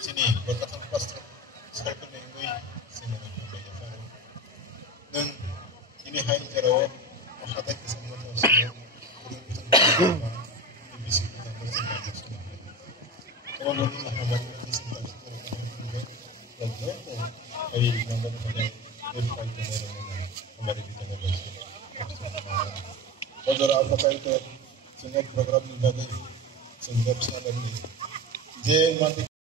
Sini berkata pasti sekarang minggu sini dan ini hai jero hati semua semua bisa kita bersama kalau mau Muhammad kita dan hari nomor pada verify kembali kita bersama saudara apakah itu sehingga program ini sehingga pesantren ini je mati